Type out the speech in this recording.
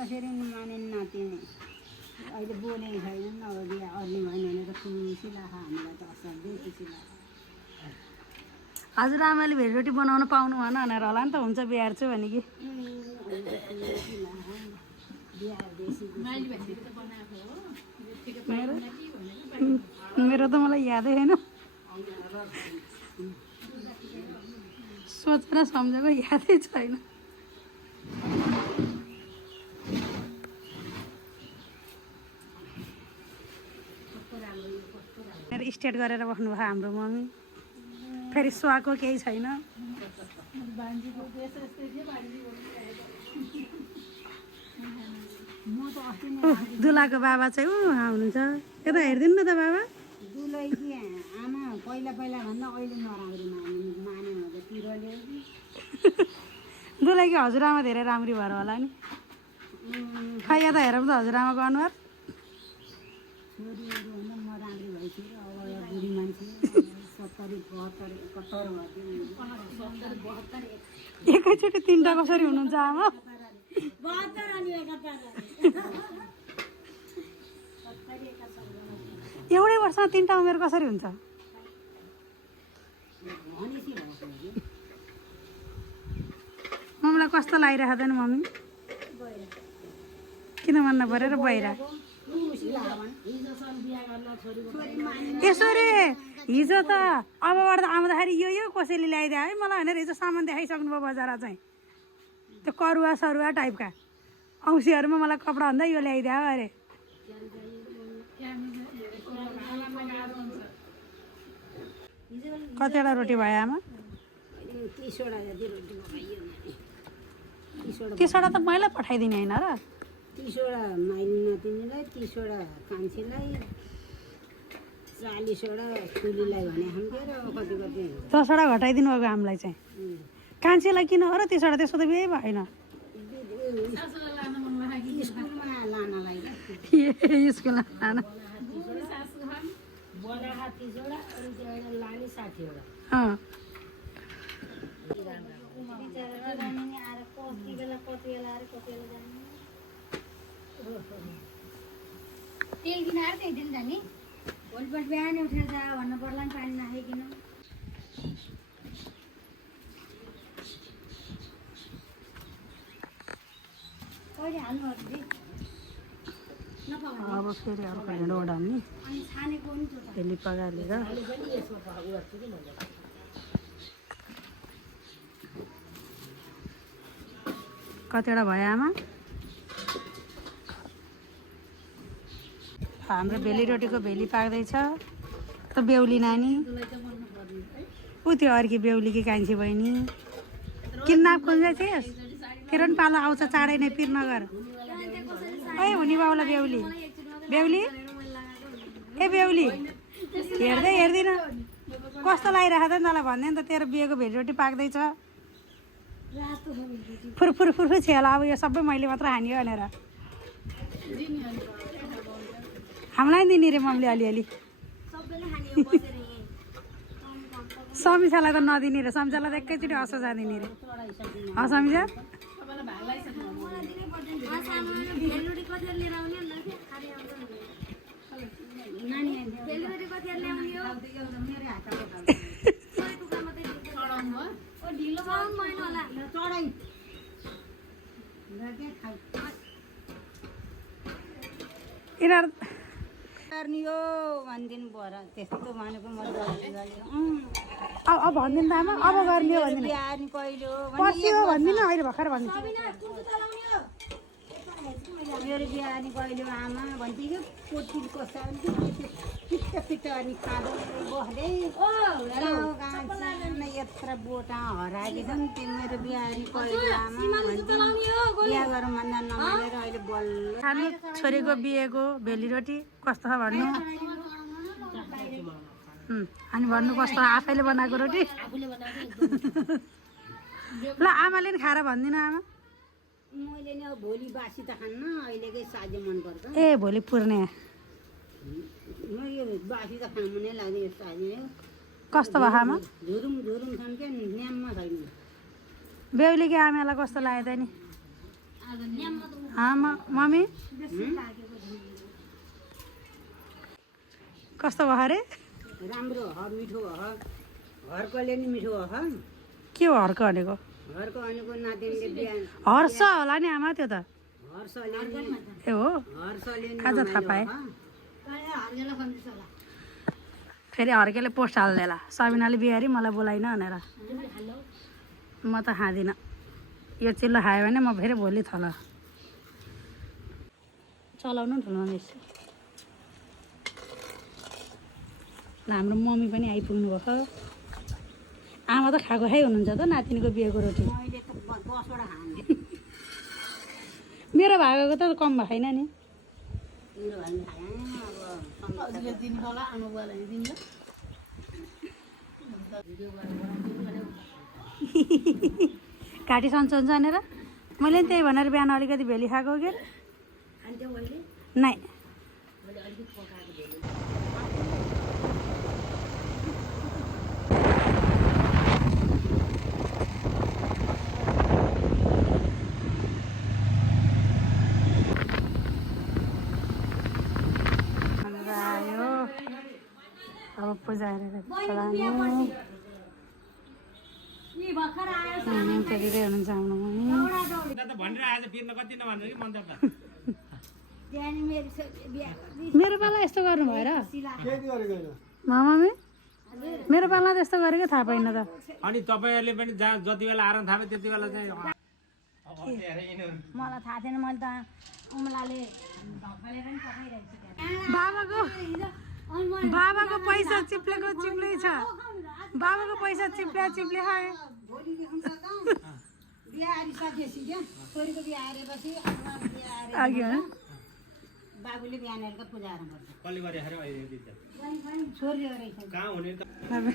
कसरी मानेन नातिनी अहिले बोलेको छैन अब बिहा अर्ने भएन भने त खुसी लाग्छ हामीलाई त असाध्यै खुसी लाग्छ हजुरआमाले भेलरोटी बनाउन पाउनु भएन भनेर होला नि त हुन्छ बिहार्छु भने कि मेरो त मलाई यादै छैन सोचेर सम्झेको यादै छैन स्टार्ट गरेर बस्नुभयो हाम्रो मम्मी फेरि स्वाको केही छैन दुलाको बाबा चाहिँ हुनुहुन्छ यता हेरिदिनु न त बाबा दुलै कि आमा पहिला पहिला भन्दा अहिले नराम्रो माने भने पिरोले दुलाई कि हजुरआमा धेरै राम्री भएर होला नि खै यता हेरौँ त हजुरआमाको अनुहार छोरीहरू भन्दा म राम्री भइसक्यो अब यो बुढी मान्छे 70 72 एकैचोटि तिनवटा कसरी हुनुहुन्छ आमा एउटै वर्षमा तिनवटा उमेर कसरी हुन्छ मम्मीलाई कस्तो लागिरहेको त नि मम्मी किन भन्न पऱ्यो र बाहिर यसो रे हिजो त अबबाट आउँदाखेरि यो कसैले ल्याइदियो है मलाई भनेर हिजो सामान देखाइसक्नु भयो बजार चाहिँ त्यो करुवा सरुवा टाइपका औँसीहरूमा मलाई कपडा भन्दा यो ल्याइदियो अरे कतिवटा रोटी भयो आमा 30वटा त मैले पठाइदिने होइन र 30वटा माइली नातिनीलाई 30वटा कान्छीलाई 40वटा ठुलीलाई भने हामीले कति कति 10वटा घटाइदिनु भएको हामीलाई चाहिँ कान्छीलाई किन हो र 30वटा त्यसो त बिहे भएन स्कुलमा लानलाई स्कुलमा लान बडाहा 30वटा अनि त्यो लाने 60वटा तेल किन आएर त्यही दिन जाने भोलिपल्ट बिहान उठेर जा भन्नु पर्ला नि पानी नखाइकन कहिले हाल्नु अब फेरि अर्को ढेँडो उडाल्ने अनि छानेको नि त्यो भेली पगालेर कतिवटा भयो आमा हाम्रो भेली रोटीको भेली पाक्दैछ त बेहुली नानी ऊ त्यो अर्की बेहुली कि कान्छी बहिनी किन नाप खोज्दै थिएस् तेरो पनि पालो आउँछ चाँडै नै पिर नगर ओइ हुने बाउला बेहुली बेहुली ए बेहुली हेर्दै हेर्दिन कस्तो लागिरहेको त नि तँलाई भन्दै नि त तेरो बिहेको भेली रोटी पाक्दैछ फुरफुर फुरफुर छेला अब यो सबै मैले मात्र हान्यो भनेर हामीलाई दिने रे मम्मीले अलिअलि समिसालाई त नदिने रे समिसालाई त एकैचोटि असो जाँदिने रे समिसा यिनीहरू गर्ने हो भनिदिनु पर्यो त्यस्तो भनेको म अब भनिदिनु त आमा अब गर्ने हो भनिदिनु बिहान कहिले हो पर्सि हो भनिदिनु अहिले भर्खर भनिदिनु मेरो बिहान कहिले हो आमा भन्थ्यो पोटी कस्तो पिट्ट पिट्ट अनि खाँदै बस्दै यत्र बोटा हराएको छ नि त्यो मेरो बिहान कहिले आमा बिहा गरौँ भन्दा नमानेर अहिले बल्ल खानु छोरीको बिहेको भेली रोटी कस्तो छ भन्नु अनि भन्नु कस्तो आफैले बनाएको रोटी ल आमाले नि खाएर भनिदिनु आमा मैले नि भोलि बासी त खान्न अहिलेकै साझे मनपर्छ ए भोलि पुर्ने म यो बासी त खानु नै लाग्ने यो साझे कस्तो भयो आमा झुरुम झुरुम छन् क्या न्याममा छैन बेहुलीको आमालाई कस्तो लाग्यो त नि मम्मी कस्तो भयो अरे राम्रो हो मिठो हो घरकोले नि मिठो हो के हो हर्क भनेको घरको भनेको नातिनीले बिहान हर्ष होला नि आमा त्यो त हर्षले नि ए हो हर्षले नि आज थाहा पाएँ हर्केला सन्देश होला फेरि हर्केले पोस्ट हालिदिएला सबिनाले बिहारी मलाई बोलाइन भनेर म त खाँदिनँ यो चिल्लो खायो भने म फेरि भोलि थल चलाउनु ठुलो मिस हाम्रो मम्मी पनि आइपुग्नु भएको आमा त खाएको खाइ हुनुहुन्छ त नातिनीको बिहेको रोटी मैले त 10वटा खाने मेरो भागको त कम भएको छैन नि मेरो भन्ने खाएँ अब घाँटी सन्चो हुन्छ भनेर मैले पनि त्यही भनेर बिहान अलिकति भेली खाएको के नै आयो अब पूजा हेरेर चलाउनु त्यतिकै हुनुहुन्छ हाम्रो मम्मी मेरो पाला यस्तो गर्नु भएर मम्मी मेरो पाला त यस्तो गरेको थाहा पाइन त अनि तपाईँहरूले पनि जहाँ जति बेला आराम थाहा त्यति बेला चाहिँ मलाई थाहा थिएन मैले त उमलाले ढकालेर नि पकाइरहेको बाबाको पैसा चिप्लेको चिप्लै छ बाबाको पैसा चिप्ले चिप्ले खाए भोलि देखाउँछ त बिहा हारिसकेपछि क्या छोरीको बिहा हारेपछि अघि हो बाबुले बिहान हेरेर पूजा गर्नुपर्छ कसले गरे छोरी रहेछ कहाँ हुने त बाबा